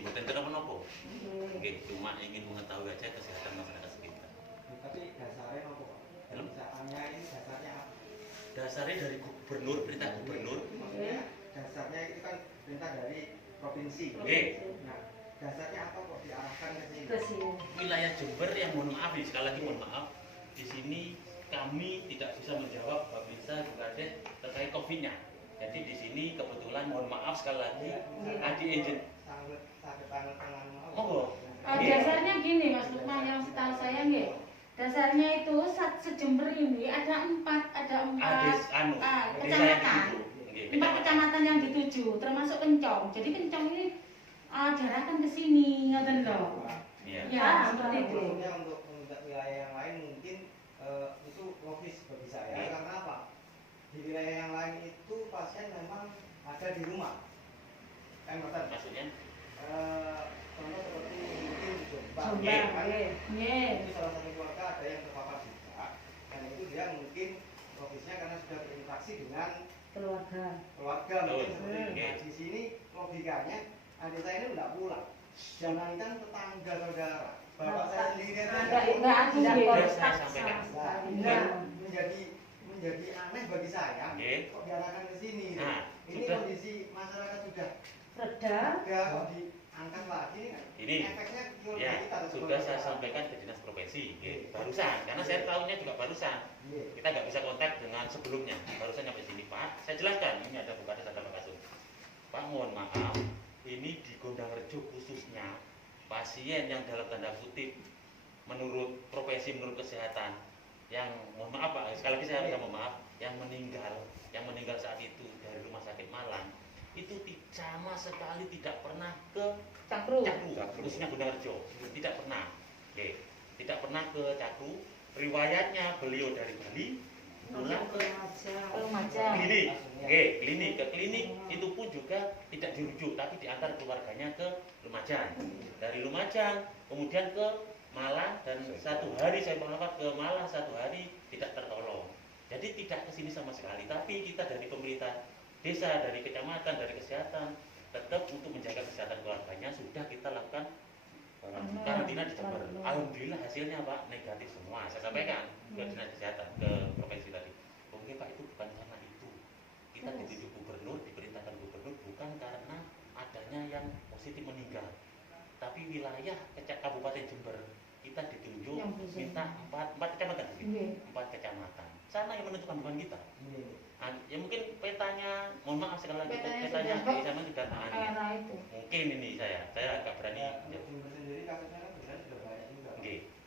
mboten kenapa-napa. Nggih, cuma ingin mengetahui aja kesehatan masyarakat sekitar. Tapi dasarnya apa, Pak? Misalnya ini dasarnya apa? Dasarnya dari gubernur, perintah gubernur. Maksudnya dasarnya itu kan perintah dari provinsi. Nggih. Nah, dasarnya apa kok diarahkan ke sini? Ke sini. Wilayah Jember yang mohon maaf nih, sekali lagi mohon maaf, di sini kami tidak bisa menjawab Mbak Bisa juga ada terkait COVID-nya. Jadi di sini kebetulan mohon maaf sekali lagi Adi Engine. Oh, Dasarnya gini Mas Lukman, yang setahu saya nggih. Dasarnya itu sejember ini ada empat kecamatan. Empat kecamatan yang dituju, termasuk Kencong. Jadi Kencong ini diarahkan ke sini, ngoten lho. Iya. Ya, seperti itu. Maksudnya untuk wilayah yang lain mungkin itu logis bagi saya karena apa? Di wilayah yang lain itu pasien memang ada di rumah. Kan Maksudnya? Contoh seperti mungkin di Jombang, Jombang, kan? nggih. Itu salah satu keluarga ada yang terpapar juga, dan itu dia mungkin logisnya karena sudah berinteraksi dengan Keluarga. mungkin seperti itu. Oke. Nah, di sini logikanya adik saya ini tidak pulang, jangankan tetangga saudara, bapak saya sendiri Enggak ada Harus saya sampaikan. Nah, menjadi aneh bagi saya kok diarahkan ke sini. Nah, Ini sudah. kondisi masyarakat sudah Reda. kok diangkat lagi kan? Ini Efeknya ke ya kita sudah saya sampaikan ke dinas provinsi barusan, karena saya tahunya juga barusan. Kita nggak bisa kontak dengan sebelumnya, barusan sampai sini Pak. Saya jelaskan ini ada Bupati Sadar Makassar. Pak mohon maaf, ini di Gondangrejo khususnya pasien yang dalam tanda kutip menurut profesi, menurut kesehatan yang mohon maaf Pak, sekali lagi saya minta mohon maaf, yang meninggal saat itu dari rumah sakit Malang itu sama sekali tidak pernah ke Cakru. khususnya Gondangrejo, tidak pernah. Oke, tidak pernah ke Cakru. Riwayatnya beliau dari Bali pulang ke Lumajang. klinik. Oke, ke klinik itu pun juga tidak dirujuk, tapi diantar keluarganya ke Lumajang. Dari Lumajang kemudian ke Malang, dan satu hari saya berangkat ke Malang, satu hari tidak tertolong. Jadi tidak ke sini sama sekali. Tapi kita dari pemerintah desa, dari kecamatan, dari kesehatan tetap untuk menjaga kesehatan keluarganya sudah kita lakukan karantina di Jember. Alhamdulillah hasilnya Pak negatif semua. Saya sampaikan ke dinas kesehatan, ke provinsi tadi. Oke Pak, itu bukan karena itu. Kita ditunjuk gubernur, diperintahkan gubernur bukan karena adanya yang positif meninggal, tapi wilayah Kabupaten Jember kita ditunjuk minta empat kecamatan, empat kecamatan. Sana yang menentukan bukan kita. Ya mungkin petanya, mohon maaf sekali lagi, petanya di sana sudah itu. mungkin ini saya agak berani. Sendiri kasusnya kan sebenarnya sudah banyak juga.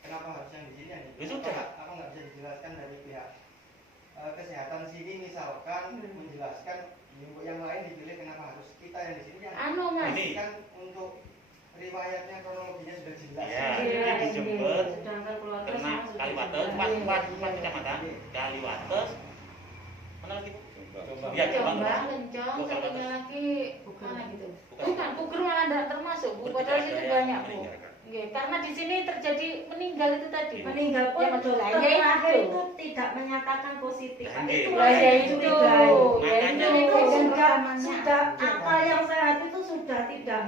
Kenapa harus yang di sini? Ya sudah. Apa nggak bisa dijelaskan dari pihak kesehatan sini misalkan menjelaskan yang lain dipilih, kenapa harus kita yang di sini yang Mas. Ini kan untuk riwayatnya kronologinya sudah jelas. ya, ini di Jember, kena Kaliwates, empat kecamatan, Kaliwates, mana lagi Bu? Ya, Jombang, Kencong, satunya lagi mana gitu. Bukan, Puger malah tidak termasuk, Bu. Padahal situ banyak, Bu. Karena di sini terjadi meninggal itu tadi. Meninggal pun terakhir itu tidak menyatakan positif. Itu Makanya sudah akal yang sehat itu sudah tidak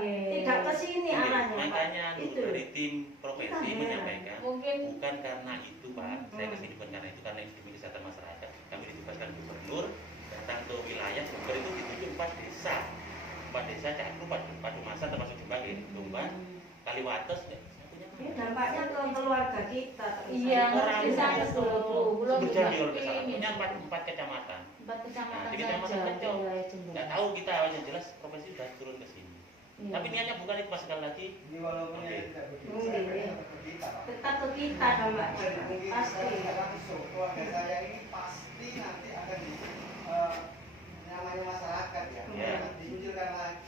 kesini arahnya. Makanya itu dari tim provinsi menyampaikan mungkin bukan karena itu Pak, saya kesini bukan karena itu, karena ini demi kesehatan masyarakat. Kami ditugaskan gubernur datang ke wilayah Jember itu ditunjuk 4 desa Cakru, Padu Masa termasuk juga Jombang, Kaliwates, Ini dampaknya ke keluarga kita. iya, di sana tuh belum Berjadiol kesalahannya 4 kecamatan. 4 kecamatan Nah, di kecamatan saja. Kencong. wilayah Jember. Nggak tahu kita, yang jelas provinsi sudah turun ke sini. Iya. Tapi niatnya bukan itu, Mas, sekali lagi. Ini walaupun yang tidak begitu, Oke. saya tetap ke kita, Pak. Tetap ke kita dampaknya. Dan mungkin Pasti. saya langsung keluarga saya ini pasti nanti akan di namanya masyarakat ya, Ya. dimunculkan lagi.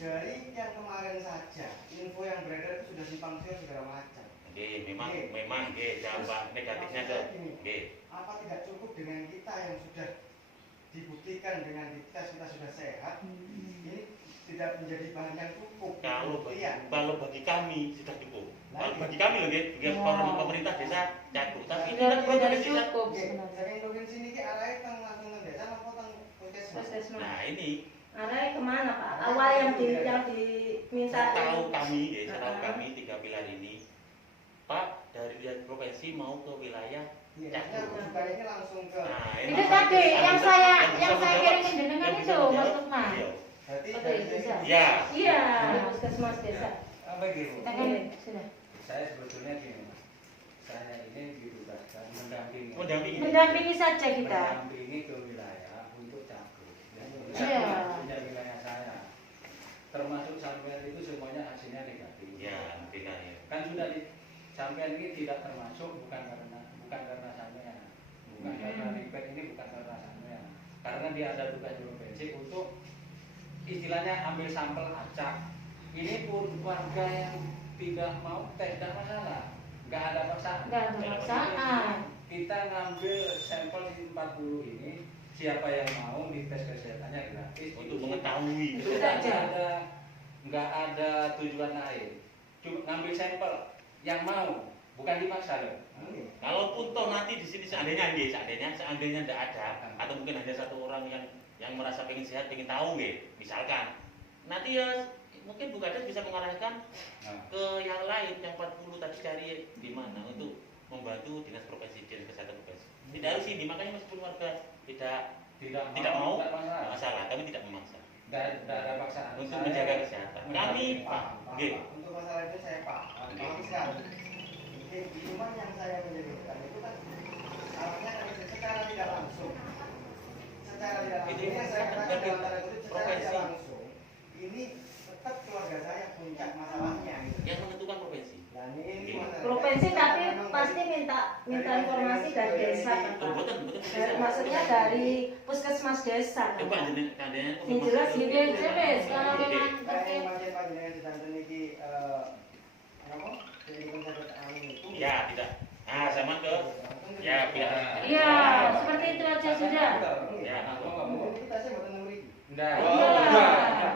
Dari yang kemarin saja, info yang beredar itu sudah simpang siur segala macam. Memang dampak negatifnya ke Apa tidak cukup dengan kita yang sudah dibuktikan dengan dites kita sudah sehat, ini tidak menjadi bahan yang cukup. kalau bagi kami sudah cukup. Kalau bagi kami loh, pemerintah desa Cakru, tapi Tidak tidak cukup Oke, sebenarnya. dari provinsi ini arahnya langsung ke desa, apa puskesmas. Puskesmas. Nah ini Arahnya kemana Pak? Awal yang diminta Setahu kami, setahu kami 3 pilar ini, Pak dari provinsi mau ke wilayah Iya, Cakung. bukannya langsung ke. Nah, Itu tadi yang saya kirimin yang jenengan bisa itu menjawab Mas Lukman. beliau. Berarti Oke, dari bisa. Ya. Iya. di puskesmas desa. Apa gitu? Kita kan sudah Saya sebetulnya gini, Mas. Saya ini ditugaskan mendampingi. mendampingi saja kita. Mendampingi ke wilayah untuk cakup. Iya. Punya wilayah saya. Termasuk sampean itu semuanya hasilnya negatif. Ya, kita ya. Kan sudah sampean ini tidak termasuk bukan karena sampean. Bukan karena ribet ini bukan karena sampean. Karena dia ada tugas provinsi untuk istilahnya ambil sampel acak. Ini pun warga yang tidak mau tes tidak masalah, nggak ada paksaan. Nggak ada paksaan. Kita ngambil sampel di 40 ini, siapa yang mau dites kesehatannya gratis. Untuk mengetahui. Itu saja. Nggak ada tujuan lain. Cuma ngambil sampel yang mau, bukan dipaksa loh. Kalaupun toh nanti di sini seandainya tidak ada, atau mungkin hanya satu orang yang merasa pengen sehat, pengen tahu misalkan, nanti ya mungkin Bu Kades bisa mengarahkan ke yang lain, yang 40 tadi cari di mana untuk membantu dinas provinsi dan kesehatan provinsi. Tidak harus ini, makanya meskipun warga tidak mau, tidak masalah, kami tidak memaksa nggak ada paksaan. untuk menjaga kesehatan. Kami Pak, Untuk masalah itu saya paham sekali. Cuman yang saya menyebutkan itu kan salahnya kan itu secara tidak langsung. Itu Ini yang saya kan katakan dari dalam tanda kutip secara provinsi. tidak langsung. Ini tetap keluarga saya puncak masalahnya. Gitu. yang menentukan provinsi. Dan ini Provinsi tapi pasti minta informasi dari desa kan Pak. Betul. Maksudnya dari puskesmas desa kan Coba Pak. kalian Yang jelas Gini aja wes, kalau memang terkait Macam panjenengan didanten iki apa? Jadi konsep amin itu. Ya, tidak. Nah, sama ke ya pihak. iya, seperti itu aja sudah. Ya, Kita saya buatan nuri. Enggak.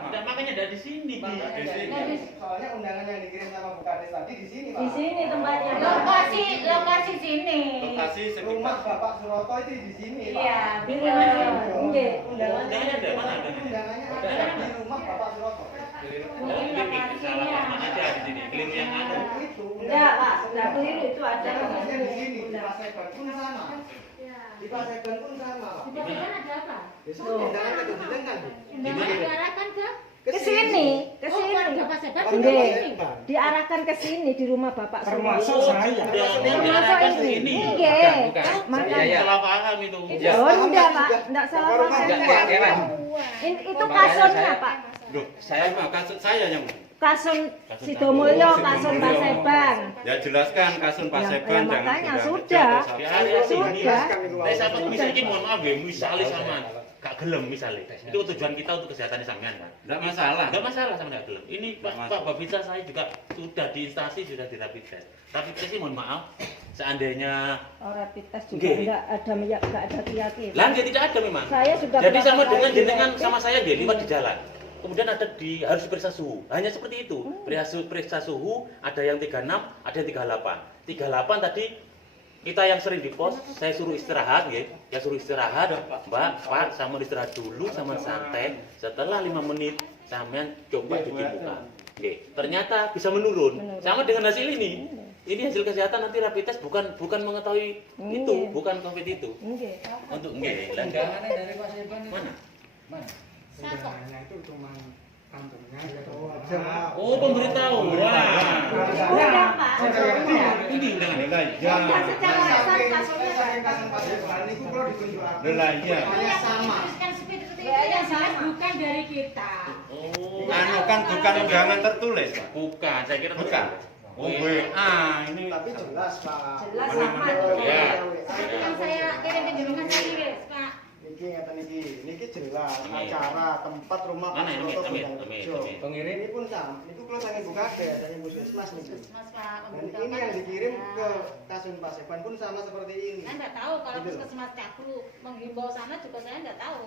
Tidak makanya dari sini, Pak. Dari sini. Dari Soalnya undangan yang dikirim sama Bu Kades tadi di sini, Pak. Di sini tempatnya. lokasi sini. Lokasi Rumah sekitar Bapak Suroto itu di sini, Pak. Iya, Iya, nggih, Undangannya ada mana ada? Undangannya ada di rumah Bapak Suroto. Mungkin Salah lokasinya. sama aja di sini. Keliru yang anu. Itu Enggak Pak, enggak keliru itu ada. undangannya di sini, di Paseban pun sama. Di Paseban pun sama, Pak. Di Paseban ada apa? Besok undangan itu didengar, Bu. Undangan diarahkan ke Ke sini. warga Paseban Warga sudah Nggih. sini. Diarahkan ke sini di rumah Bapak termasuk Suroto. saya. Diarahkan ke sini. Nggih. Bukan. Makanya Salah paham itu. Oh enggak Pak, enggak salah paham. Itu kasusnya Pak. Loh, saya mah kasut saya yang Kasun Sidomulyo, Kasun Paseban. ya jelaskan kasus Paseban Ya, makanya jangan sudah. Di area sini. Sudah. Saya sama misalnya mohon maaf ya, misalnya sama gak gelem misalnya. Itu tujuan kita untuk kesehatan sampean kan. Enggak masalah. Enggak masalah sama gak gelem. Ini Pak Nggak Pak Babinsa saya juga sudah di instansi sudah di rapid test. Rapid test sih mohon maaf seandainya Rapid test juga Nggih. enggak ada keyakinan. lah nggak tidak ada memang. Saya sudah Jadi berapa sama kali dengan jenengan rapid. sama saya dia lewat di jalan. Kemudian ada harus diperiksa suhu. Hanya seperti itu. Periksa suhu ada yang 36, ada yang 38. 38 tadi kita yang sering di pos, saya suruh istirahat ya. Ya suruh istirahat, Mbak, Pak, sama istirahat dulu sama santai. Setelah 5 menit sampean coba cuci muka. Oke, ternyata bisa menurun. Sama dengan hasil ini. Ini hasil kesehatan nanti rapid test bukan mengetahui itu, bukan COVID itu. Nggih. Untuk nggih. Lah Undangannya dari Paseban itu. mana? Mana? Undangannya itu cuma kantornya Oh, pemberitahuan. Udah Pak. Ini undangan. Lah iya. Udah secara lisan kasusnya Saya kasih Paseban itu kalau ditunjukkan. Lah iya. Hanya sama. Ya, yang jelas bukan dari kita. Oh, Anu kan bukan undangan tertulis, Pak. bukan. Saya kira Bukan. Oh, WA ini Tapi jelas, Pak. Jelas sama. Ya. Seperti yang saya kirim ke jenengan tadi, guys, Pak. Niki ngeten niki jelas Amin. acara tempat rumah Mana, Pak amin, Suroto amin, Bundang amin, Rejo. amin. Pengirim Ini pun sama. Itu kalau sange Bukade dari Puskesmas niki. Mas Pak, Dan ini yang dikirim ke Kasun Paseban pun sama seperti ini. Saya nggak tahu kalau Gitu loh. puskesmas Cakru menghimbau sana juga saya nggak tahu.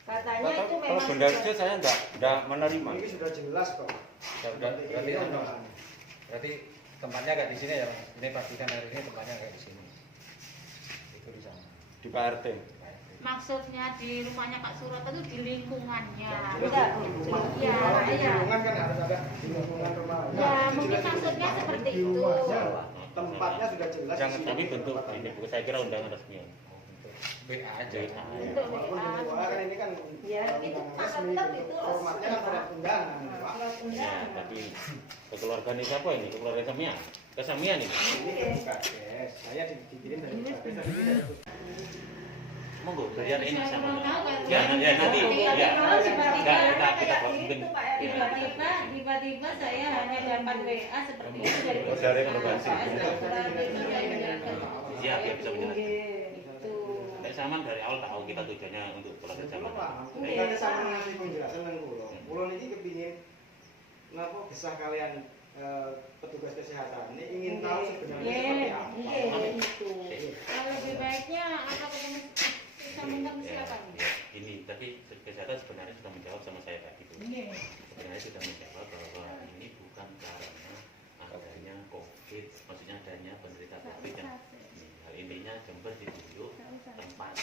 Katanya itu Kalau memang Bundarjo saya enggak menerima. Ini sudah jelas kok. berarti Ini anu, undangan. berarti tempatnya nggak di sini ya, Mas? Ini pastikan hari ini tempatnya nggak di sini. Itu di sana. Di Pak RT. maksudnya di rumahnya Kak Surata itu di lingkungannya. Jelas Iya, di rumah. iya. Kalau di lingkungan kan harus ada di lingkungan rumah. Ya, mungkin maksudnya seperti Di itu. rumahnya, tempatnya sudah jelas. Jangan, di Tapi sini bentuk tempat ini Anda. saya kira undangan resmi. WA aja. Untuk Walaupun WA. bentuk WA kan ini kan Ya, itu undangan sangat resmi, tetap bentuk itu formatnya kan surat undangan, Pak. surat Ya, undangan. tapi kekeluargaan siapa ini? Kekeluargaan Samian. Kesamian ini. Ini ke Bukades, saya dikirim dari Bukades, tapi ini dari Monggo biar ini Saya sama. belum tahu kan. Ya, ya nanti ya. Tiba-tiba Kita mungkin ya. tiba-tiba saya hanya dapat WA seperti itu dari Oh, dari probasi. Ya, dia bisa menjelaskan. Itu. Nek Saman dari awal tahu kita tujuannya untuk keluarga Kulo Saman. paham. Bukades sama ngasih penjelasan tentang kulo. Kulo niki kepingin napa gesah kalian petugas kesehatan ini ingin tahu sebenarnya seperti apa. Itu. Lebih baiknya apa ketemu bisa minta silakan. Ya, ini tapi kesehatan sebenarnya sudah menjawab sama saya tadi itu. Iya. Sebenarnya sudah menjawab bahwa ini bukan karena adanya COVID, maksudnya adanya penderita COVID yang hal intinya Jember ditunjuk tempat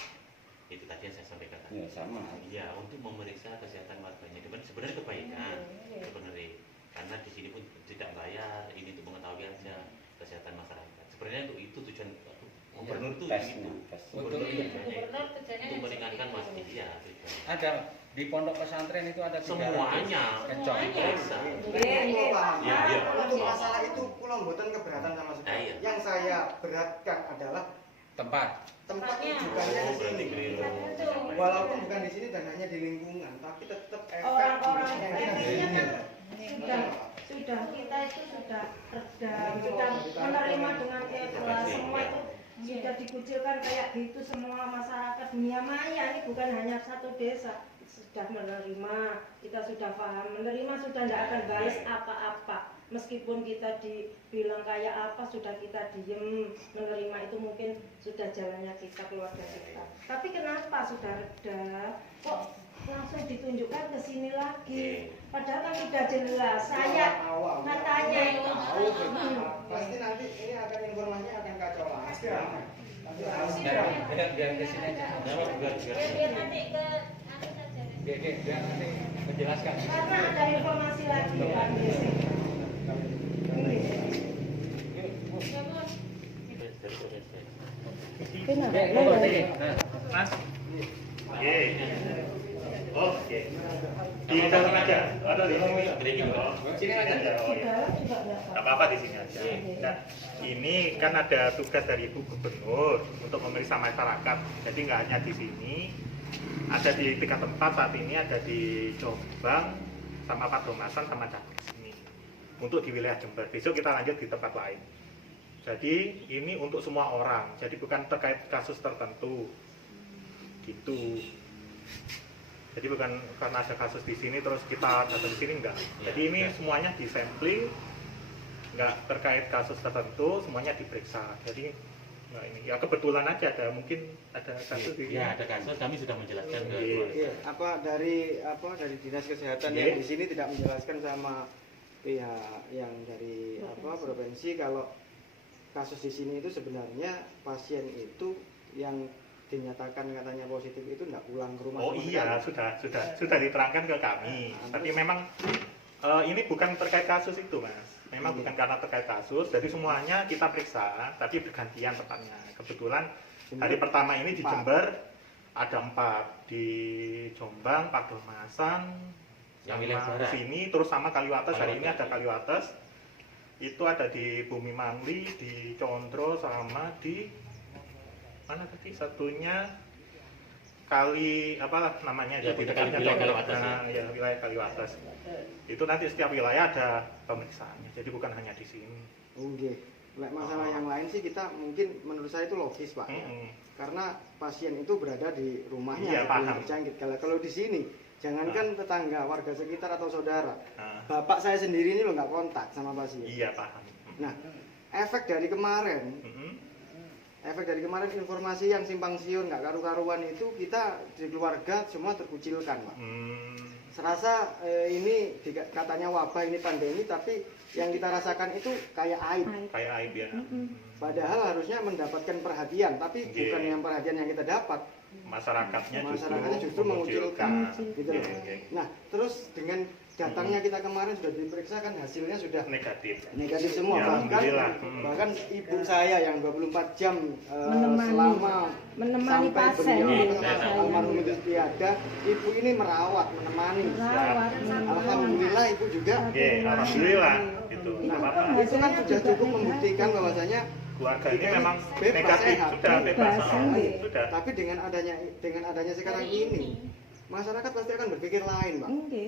itu tadi yang saya sampaikan tadi. Ya, sama. Iya, untuk memeriksa kesehatan warganya itu kan sebenarnya kebaikan sebenarnya karena di sini pun tidak bayar, ini untuk mengetahui aja kesehatan masyarakat. Sebenarnya untuk itu tujuan gubernur itu Tesnya, itu tes. gubernur Untuk itu ini. tujuannya Gubernur tujuannya untuk meringankan seperti mas itu. iya tujuannya. Ada di pondok pesantren itu ada 300 Semuanya kecoh. diperiksa. Kulo paham. Iya, iya. Untuk masalah itu kulo mboten keberatan sama Nah, sekali. iya. Yang saya beratkan adalah Tempat. tempat Tempatnya. rujukannya di Oh, berarti sini. keliru. Walaupun bukan di sini dan hanya di lingkungan, tapi tetap efek Orang-orang yang efeknya kan Betul, Pak. sudah kita itu sudah redam, sudah menerima dengan ikhlas, semua itu sudah dikucilkan kayak gitu, semua masyarakat dunia maya ini bukan hanya satu desa sudah menerima, kita sudah paham, menerima sudah tidak akan balas apa-apa, meskipun kita dibilang kayak apa sudah kita diem, menerima itu mungkin sudah jalannya kita, keluarga kita. Tapi kenapa sudah reda kok langsung ditunjukkan ke sini lagi, padahal kan sudah jelas saya Awal. katanya itu Tahu, pasti nanti ini akan informasinya akan kacau lagi. Nanti harus Biar ke sini aja. Biar nanti ke aku saja. Biar nanti menjelaskan. karena ada informasi lagi Pak Desi. Mas, Oke. Di dalam aja. Ada di sini. sini aja. Di dalam juga nggak Gak apa-apa di sini aja. Nah, ini kan ada tugas dari Ibu Gubernur untuk memeriksa masyarakat. Jadi nggak hanya di sini, ada di 3 tempat saat ini, ada di Jombang, sama Padomasan, sama Cakung sini. Untuk di wilayah Jember. Besok kita lanjut di tempat lain. Jadi ini untuk semua orang. Jadi bukan terkait kasus tertentu. Gitu. Jadi bukan karena ada kasus di sini terus kita datang di sini enggak. Jadi ini semuanya disampling, enggak terkait kasus tertentu, semuanya diperiksa. Jadi enggak ini ya kebetulan aja ada mungkin ada kasus di sini. Ya, ada kasus kami sudah menjelaskan ke Iya. Iya, dari dinas kesehatan Iya. yang di sini tidak menjelaskan sama pihak yang dari provinsi kalau kasus di sini itu sebenarnya pasien itu yang dinyatakan katanya positif itu tidak pulang ke rumah. Oh sama iya, sekali. sudah diterangkan ke kami. Nah, Tapi terus- memang ini bukan terkait kasus itu, Mas. Memang Iya. bukan karena terkait kasus. Jadi semuanya kita periksa, tapi bergantian tempatnya. Kebetulan hari pertama ini di 4. Jember ada 4, di Jombang, Padomasan, Yang wilayah sama barat. sini, terus sama Kaliwates. Hari ini Kaliwates. ada Kaliwates. Itu ada di Bumi Mangli, di Condro, sama di mana tadi satunya kali apa namanya Ya, itu di dekat dekatnya wilayah Condro. Kaliwates, Nah, ya wilayah Kaliwates. Itu nanti setiap wilayah ada pemeriksaannya. Jadi bukan hanya di sini. Oke. Lek masalah yang lain sih kita mungkin menurut saya itu logis Pak. Ya. Mm-mm. Karena pasien itu berada di rumahnya Iya, sebelum paham. terjangkit. Kalau di sini jangankan tetangga, warga sekitar atau saudara, Nah, bapak saya sendiri ini loh nggak kontak sama pasien. iya paham. Nah, efek dari kemarin Mm-mm. informasi yang simpang siur nggak karu-karuan itu kita di keluarga semua terkucilkan Pak. Serasa ini katanya wabah ini pandemi tapi yang kita rasakan itu kayak aib. Kayak aib ya. Padahal harusnya mendapatkan perhatian tapi Oke. bukan yang perhatian yang kita dapat. masyarakatnya justru mengucilkan gitu loh. Oke. Nah, terus dengan datangnya kita kemarin sudah diperiksa kan hasilnya sudah Negatif. negatif semua. Ya, Alhamdulillah. Bahkan ibu saya yang 24 jam menemani sampai pasien beliau gitu, saya. almarhum itu tiada, ibu ini merawat, menemani. Merawat, Alhamdulillah ibu juga. Oke, alhamdulillah gitu. Itu Nggak kan apa-apa. Itu kan sudah cukup membuktikan bahwasanya Keluarga ini memang bebas, negatif, sehat. sudah bebas. Bebas, Sudah. tapi dengan adanya sekarang ini masyarakat pasti akan berpikir lain, Pak. Oke.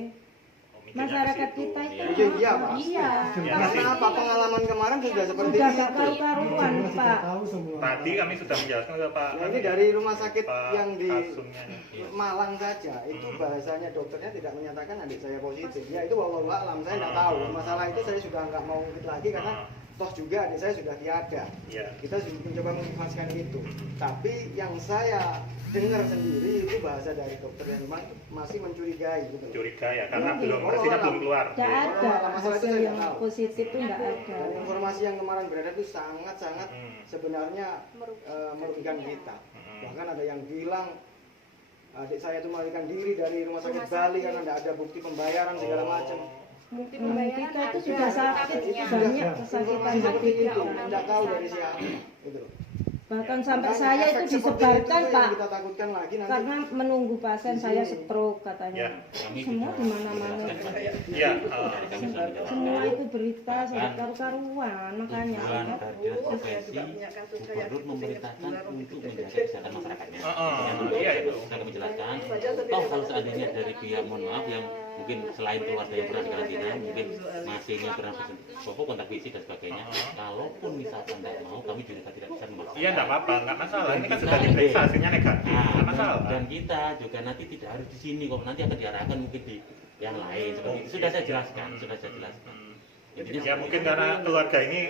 Oh, mikirnya Masyarakat ke situ. kita itu Iya, iya, Pak. iya. Iya, Karena apa? Pengalaman kemarin sudah seperti Sudah itu. gak karu-karuan, Pak. tahu semua. Tadi kami sudah menjelaskan ke Pak. Nah, ini dari rumah sakit Pak yang di Kasumnya. Malang saja, itu bahasanya dokternya tidak menyatakan adik saya positif. Ya itu wallahu a'lam, saya nggak tahu. Masalah itu saya sudah nggak mau ikut lagi karena toh juga adik saya sudah tiada. Iya. Kita mencoba mengikhlaskan itu. Tapi yang saya dengar sendiri itu bahasa dari dokter yang masih mencurigai gitu. Curiga ya, karena belum Oh, hasilnya alam. belum keluar. Tidak Iya. ada Masalah itu hasil saya yang nggak tahu. positif itu tidak ada. Dan informasi yang kemarin beredar itu sangat-sangat Hmm. sebenarnya merugikan kita. Bahkan ada yang bilang adik saya itu melarikan diri dari rumah sakit Bali karena tidak ada bukti pembayaran segala macam. Kita itu sudah sakit, banyak kesakitan hati Itu kita. tidak tahu dari siapa. Gitu. Bahkan sampai Makanya saya efek itu seperti disebarkan, itu Pak. yang kita takutkan lagi nanti. Karena menunggu pasien Di saya sini. stroke Ya, katanya. Kami Semua juga di mana-mana. menjelaskan, Pak. Iya. Dari kami sudah Semua menjelaskan. itu berita sampai karu-karuan, makanya. Tujuan dari dinas profesi gubernur memerintahkan untuk menjaga kesehatan masyarakatnya. Iya itu. Sudah kami jelaskan. Toh kalau seandainya dari pihak mohon maaf yang mungkin selain keluarga yang pernah dikarantina, mungkin masihnya pernah kontak fisik dan sebagainya. Kalaupun misalkan tidak mau, kami juga tidak bisa memaksa. Iya, enggak apa-apa, enggak masalah. Ini kan sudah diperiksa hasilnya negatif. Nah, Enggak masalah. dan kita juga nanti tidak harus di sini kok, nanti akan diarahkan mungkin di yang lain seperti itu. Sudah saya jelaskan, sudah saya jelaskan. Intinya Ya mungkin karena keluarga ini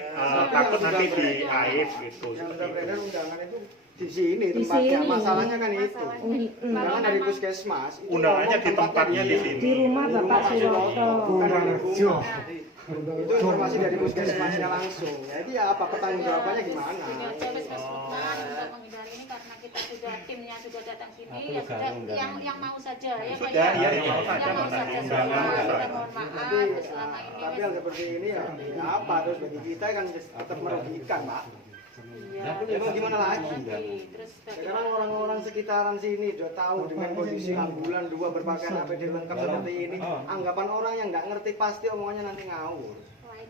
takut nanti di aib gitu. Yang Seperti sudah beredar itu. undangan itu di sini Di tempatnya. sini. Masalahnya kan itu. Karena dari Memang- puskesmas itu Undangannya di ngomong tempatnya di sini. Di rumah Bapak Suroto. bukan dari Purworejo. rumah. Itu informasi dari puskesmasnya langsung. Jadi ya apa pertanggung jawabannya gimana? Ini aja wis kesempatan untuk menghindari ini karena kita sudah timnya sudah datang sini ya sudah yang mau saja ya Pak, Sudah, ya. ya, yang mau saja, Yang mau Pak. saja Yang semua mau saja. kita mohon maaf selama ini Tapi wis yang seperti ini ya apa terus bagi kita kan tetap merugikan, Pak. ya Emang gimana lagi? terus Sekarang orang-orang sekitaran sini udah tahu dengan kondisi ambulan 2 berpakaian APD lengkap seperti ini. Anggapan orang yang nggak ngerti pasti omongannya nanti ngawur.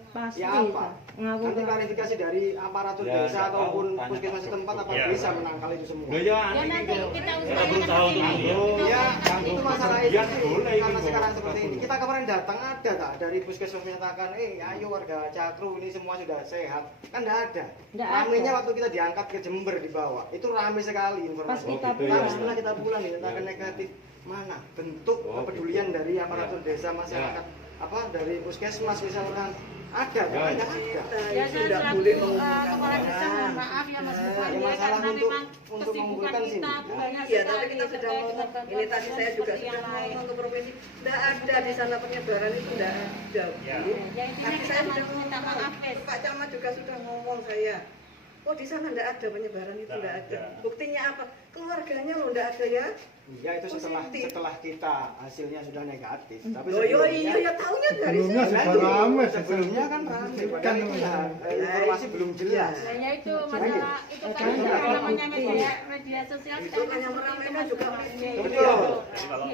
Pasti Ya apa? ngawur. Nanti klarifikasi dari aparatur Ya, desa ataupun tanya. puskesmas setempat apa Ya. bisa menangkal itu semua. Loh ya, ya nanti kita Kita usahakan berusaha untuk nanti. Ya, Kita itu usahakan masalah nanti. itu Ya, sih. boleh Karena itu, sekarang Bang. seperti ini. Kita kemarin datang ada tak dari puskesmas menyatakan, ayo warga Cakru ini semua sudah sehat. Kan enggak ada. Nggak Ramenya ada. waktu kita diangkat ke Jember di bawah, itu rame sekali Pas informasi. kita Tapi pulang. setelah kita pulang dinyatakan negatif, mana bentuk kepedulian dari aparatur desa masyarakat apa dari puskesmas misalkan ada, kan enggak ada. Ya saya selaku kepala desa mohon maaf ya Mas Bukan Ya, ya masalah karena untuk- memang untuk kesibukan mengumpulkan kita sini. banyak Iya, sekali tapi kita sudah terkait ngomong, dengan ini tadi bantuan saya juga seperti yang sudah lain. ngomong ke provinsi, tidak ada di sana penyebaran itu tidak ada. Ya. Bu. Ya intinya Tapi kita saya sudah minta ngomong, maaf wes. Pak Camat juga sudah ngomong saya. Oh di sana tidak ada penyebaran itu Tidak tidak ada. ada. Buktinya apa? Keluarganya loh tidak ada ya. Ya itu Positif. setelah kita hasilnya sudah negatif. Tapi Oh iya sebelumnya- iya ya tahunya dari Sebelumnya saya. sudah rame. Sebelumnya kan rame, padahal itu ya informasi belum jelas. Nah, ya itu masalah itu kan namanya media sosial Itu sekarang kan yang seperti meramaikan itu, juga Mas. media. Betul. Jadi kalau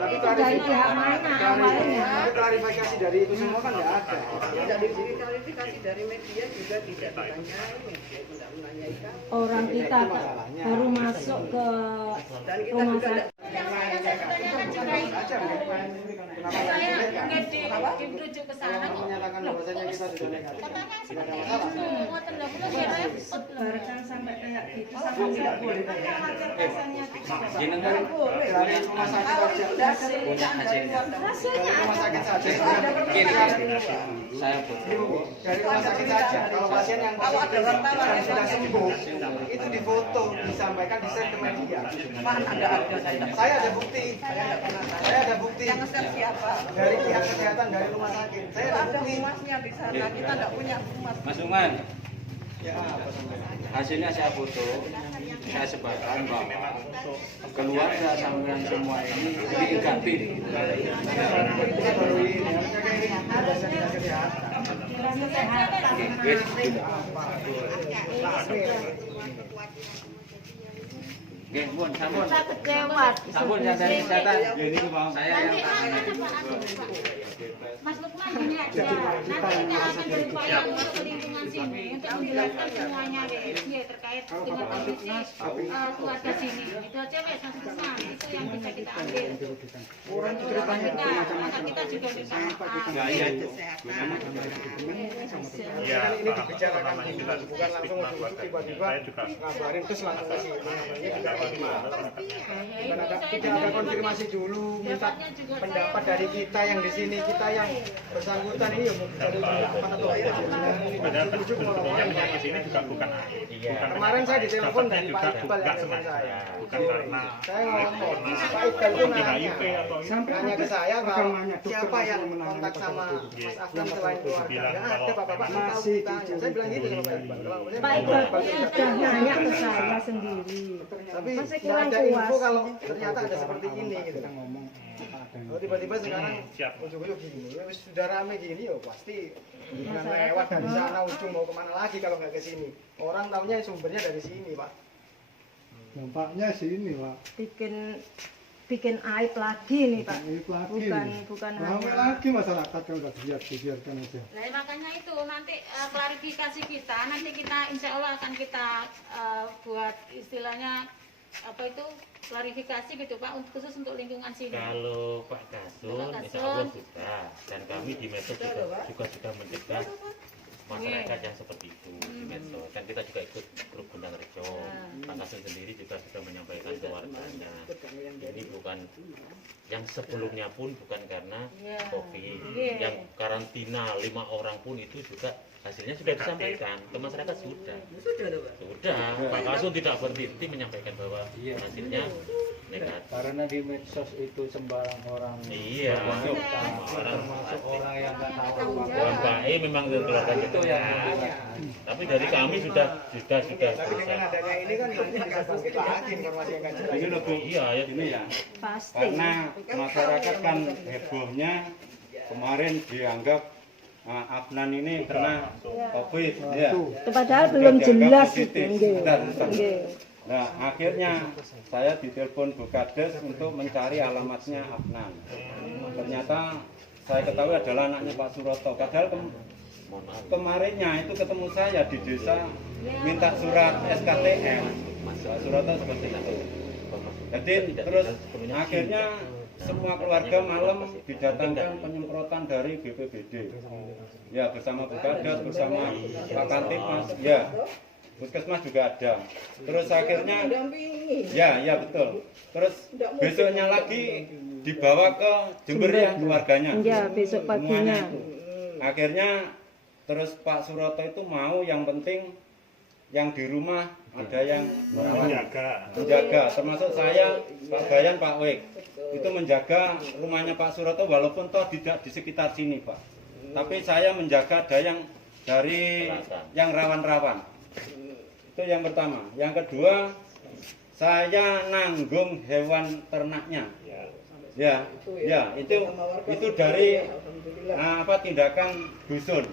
Tapi itu dari pihak mana awalnya? Tapi klarifikasi dari itu semua kan nggak ada. Tidak diberi klarifikasi dari media juga tidak ditanyai, media itu tidak menanyai kami. Orang kita baru masuk ke Dan kita rumah juga sakit. Yang saya tanyakan juga itu. Aja kenapa Saya nggak nggak dirujuk ke sana kok. menyatakan bahwasanya kita sudah negatif? Katanya Tidak seperti ada itu. masalah. Ngoten lho, kula ya repot lho. Barkan sampai kayak gitu sampai nggak boleh. Kan khawatir pasiennya jenengan Dari rumah sakit saja. punya hasilnya. Dari rumah sakit saja. Saya foto. Dari rumah sakit saja. Kalau pasien yang positif dan sudah sembuh, itu difoto, disampaikan, di-share ke media. Mana ada saya. Saya ada bukti. Saya ada bukti Yang nge-share siapa? dari pihak kesehatan dari rumah sakit. Saya ada Ada bukti. humasnya di sana, kita nggak punya humas. Mas Ungan, Ya apa sampai? hasilnya saya foto. saya sebarkan bahwa keluarga sampean semua ini negatif. Oke, Bun, sampun. Sampun jaminan kesehatan. Ini mau saya yang Mas Lukman gini aja, nanti kita akan berupaya untuk lingkungan sini untuk menjelaskan semuanya ya terkait dengan kondisi keluarga sini. Itu aja Mas Lukman, itu yang bisa kita ambil. Maka kita juga bisa Ya, ini dibicarakan dulu, bukan langsung tiba-tiba ngabarin terus langsung ke sini. Tidak ada konfirmasi dulu, minta pendapat dari kita yang di sini, kita yang bersangkutan ini ya mau dari pendapat atau tidak. Padahal sebetulnya menyangkut sini juga bukan air. Bukan Kemarin saya ditelepon dari juga Pak Iqbal yang sengaja. telepon saya. Bukan karena Saya ngomong, Pak Iqbal itu nanya ke saya bahwa siapa yang kontak sama Mas Afgan selain keluarga. Nggak ada Bapak tahu ditanya. Saya bilang gitu sama Pak Iqbal. Pak Iqbal sudah nanya ke saya sendiri. Tapi Masih nggak kurang ada puas. info kalau ternyata ada seperti ini gitu. Kita ngomong Kalau tiba-tiba sekarang siap. ujung-ujung gini, ya sudah rame gini ya pasti dengan lewat dari sana ujung mau kemana lagi kalau nggak ke sini. Orang taunya sumbernya dari sini Pak. dampaknya sini Pak. Bikin aib lagi nih Pak. Ini lagi. Bukan Ramai hanya lagi masyarakat kalau udah dibiarkan aja. Nah, makanya itu nanti klarifikasi kita, nanti kita insya Allah akan kita buat istilahnya apa itu klarifikasi gitu Pak, khusus untuk lingkungan sini. Kalau Pak Kasun, insya Allah sudah, dan kami di medsos juga sudah mencegah masyarakat yang seperti itu di medsos. Kan kita juga ikut grup Gendang Rejo. Pak Kasun sendiri juga sudah menyampaikan ke warganya. Ini bukan yang sebelumnya pun bukan karena COVID, yang karantina 5 orang pun itu juga hasilnya sudah disampaikan ke masyarakat sudah. Pak Kasun tidak berhenti menyampaikan bahwa hasilnya negatif. Karena di medsos itu sembarang orang Iya, termasuk orang yang nggak tahu Tuan Bae memang keluarga itu kita. yang Tapi dari kami sudah Tapi dengan berusaha. adanya ini kan nanti bisa bangkit lagi informasi yang nggak jelas. Ini loh Bu, Iya, ya ini ya. pasti. Karena masyarakat kan hebohnya kemarin dianggap Afnan ini kena COVID, ya. Itu padahal belum Dianggap jelas itu. positif. Nggih. Bentar. Nggih. Nah, akhirnya saya ditelepon Bu Kades untuk mencari alamatnya Afnan. Ternyata saya ketahui adalah anaknya Pak Suroto. Padahal kemarinnya itu ketemu saya di desa minta surat SKTM. Pak Suroto seperti itu. Jadi terus akhirnya semua keluarga malam didatangkan penyemprotan dari BPBD. Ya, bersama Bu Kades, bersama Pak Kantipmas. Ya. Puskesmas juga ada. Terus akhirnya ya betul. Terus besoknya lagi dibawa ke Jember ya keluarganya. Ya, besok paginya. Semuanya itu. Akhirnya terus Pak Suroto itu mau yang penting yang di rumah ada yang menjaga, termasuk saya, Pak Bayan, Pak Wek. Itu menjaga rumahnya Pak Suroto walaupun toh tidak di sekitar sini, Pak. Tapi saya menjaga ada yang dari yang rawan-rawan. Itu yang pertama. Yang kedua, saya nanggung hewan ternaknya. Ya, itu dari tindakan dusun.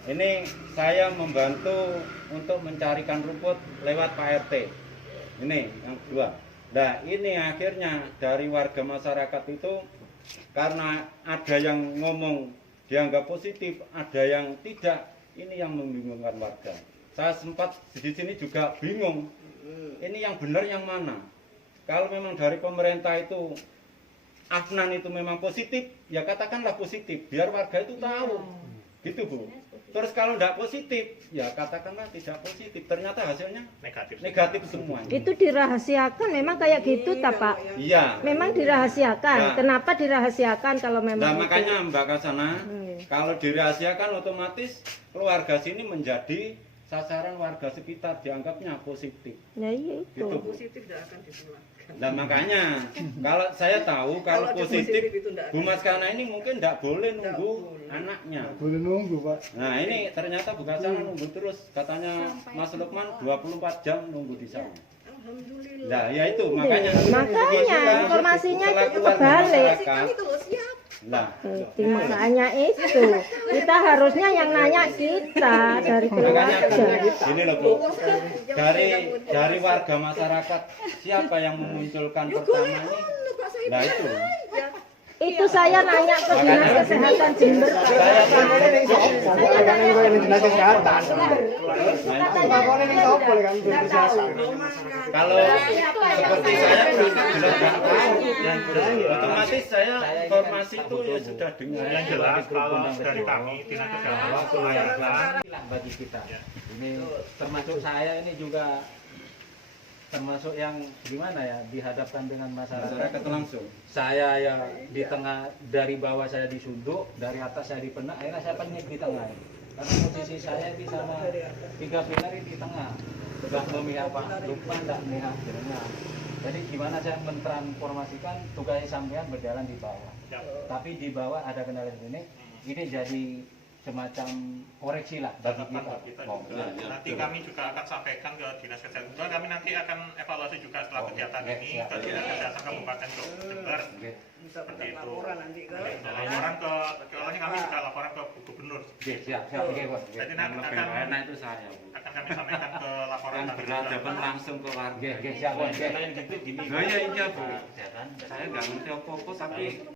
Ini saya membantu untuk mencarikan rumput lewat Pak RT. Ini yang kedua. Nah, ini akhirnya dari warga masyarakat itu karena ada yang ngomong dianggap positif, ada yang tidak. Ini yang membingungkan warga. Saya sempat di sini juga bingung. Ini yang benar yang mana? Kalau memang dari pemerintah itu Afnan itu memang positif, ya katakanlah positif, biar warga itu tahu. Gitu Bu. Terus kalau tidak positif, ya katakanlah tidak positif. Ternyata hasilnya negatif semua. Itu dirahasiakan memang kayak gitu tak Pak? Iya. Memang dirahasiakan. Nah. Kenapa dirahasiakan kalau memang Nah itu? makanya Mbak Kasana, kalau dirahasiakan otomatis keluarga sini menjadi sasaran warga sekitar, dianggapnya positif. Ya iya itu. Gitu, Bu. Positif tidak akan ditolak. Nah makanya kalau saya tahu kalau positif itu enggak Bu Mas Kana ini mungkin tidak boleh nunggu anaknya. Boleh nunggu Pak. Nah ini ternyata Bu Kasana nunggu terus, katanya Mas Lukman 24 jam nunggu di sana. Alhamdulillah. Nah, ya itu makanya informasinya setelah itu keluar dari kebalik. masyarakat, Itu loh siap. nah, Makanya itu kita harusnya yang nanya kita dari makanya keluarga. gini loh Bu, dari warga masyarakat siapa yang memunculkan pertama ini? Nah itu. Itu saya nanya ke dinas kesehatan Jember. Saya dinas kesehatan. Kalau seperti saya jelas nggak tahu, otomatis saya informasi itu ya sudah dengar. Yang jelas kalau dari kami dinas kesehatan melayangkan bagi kita. Ini termasuk saya ini juga termasuk yang gimana ya dihadapkan dengan masyarakat langsung. Saya ya di tengah, dari bawah saya disunduk, dari atas saya dipenak, akhirnya saya penyik di tengah. Karena posisi saya di sana 3 pilar di tengah, nggak memihak Pak Lukman, nggak memihak jenengan. Jadi gimana saya mentransformasikan tugas sampean berjalan di bawah. Ya. Tapi di bawah ada kendala ini jadi semacam koreksi lah bagi kita. Oh, Nanti kami juga akan sampaikan ke dinas kesehatan juga. Kami nanti akan evaluasi juga setelah kegiatan ini ke dinas kesehatan Kabupaten Jember. Bisa Seperti bentuk itu. laporan nanti ke Laporan ke, soalnya kami juga laporan ke Bu Gubernur. siap. Jadi nanti Enak itu saya Bu. akan kami sampaikan ke laporan Yang nanti berhadapan juga. langsung ke warga. Siap. Selain gitu gini. Nah, ya iya Bu. Kesehatan. Saya nggak ngerti apa-apa tapi